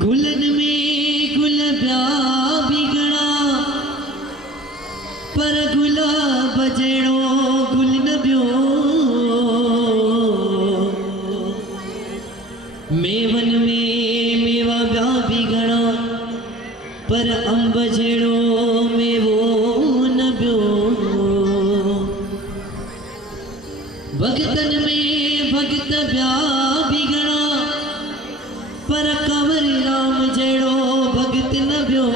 गुलन में गुल ब्या बिगड़ा पर गुलाब जड़ो गुल न ब्यो। मेवन में मेवा ब्या बिगड़ा पर अंब जड़ो मेवो न ब्यो। भगतन में भगत ब्या बिगड़ा पर कंवर राम जड़ो भगत न ब्यो।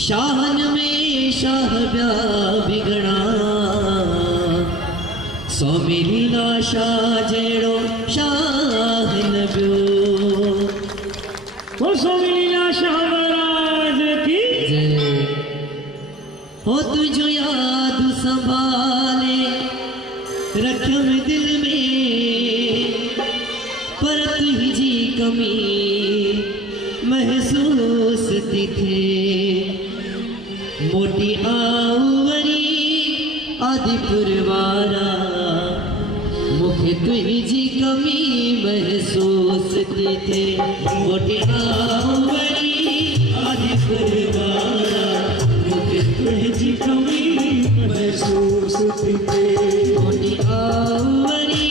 शाहन में शाह ब्या बिगड़ा स्वामी लीला शाह जड़ो शाह न ब्यो। वो स्वामी लीला शाह महाराज की जय हो। तुझो याद संभाले रखम दिल में पर तुझी कमी महसूस थे। मोटी आउवरी आदिपुरवारा मुखे तुझी कमी महसूस थे। मोटी आउवरी आदिपुरवारा मुखे तुझी कमी महसूस थे। मोटी आउवरी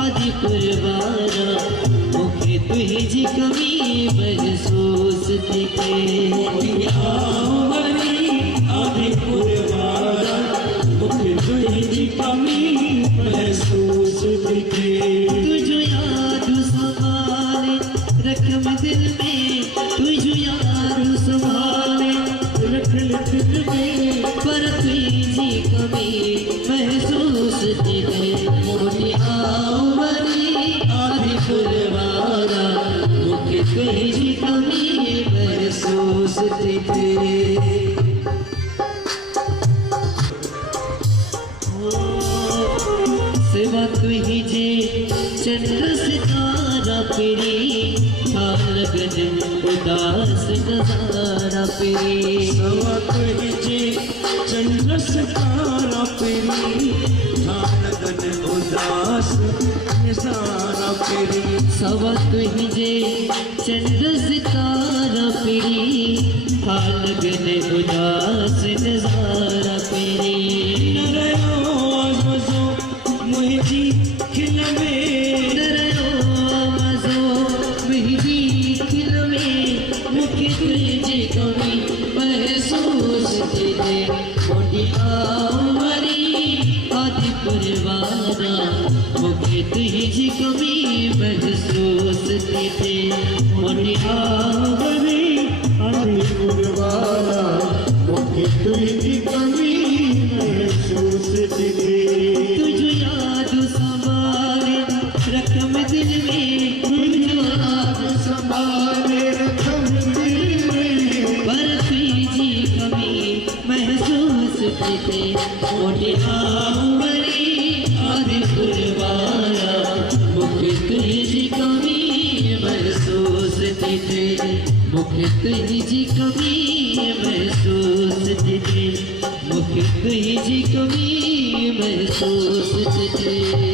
आदिपुरवारा मुखे तुझी कमी महसूस थे। मोटी आउवरी आदिपुरवारा मुखे तुझी कमी महसूस थे। तुझो याद संभाले रखम दिल में, तुझो याद संभाले रखम दिल में पर तुझी कमी महसूस थे। मोटी आउवरी आदिपुरवारा मुखे तुझी कमी महसूस थे। सेवा तुही जे चंद्र सितारा पिरी लगन उदास नजारा पिरी। सवा तुही जे चंद्र सितारा पिरी लगन उदास नजारा पिरी। सवा तुही जे चंद्र सितारा पिरी लगन उदास नजारा पिरी। मुझी खिलवे मुखे तुझे कमी महसूस थे। मोटी आउवरी आदिपुरवारा मुखे तुझी कमी महसूस थे। मोटी आउवरी आदिपुरवारा मुखे तुझी कमी महसूस थे। तुझो याद संभाले रखम दिल में, तुझो याद संभाले रखम दिल में पर तुझी कमी महसूस थे। मोटी आउवरी आदिपुरवारा मुखे तुझी कमी महसूस थे। मुखे तुझी कमी महसूस थे। मुखे तुझी कमी महसूस थे।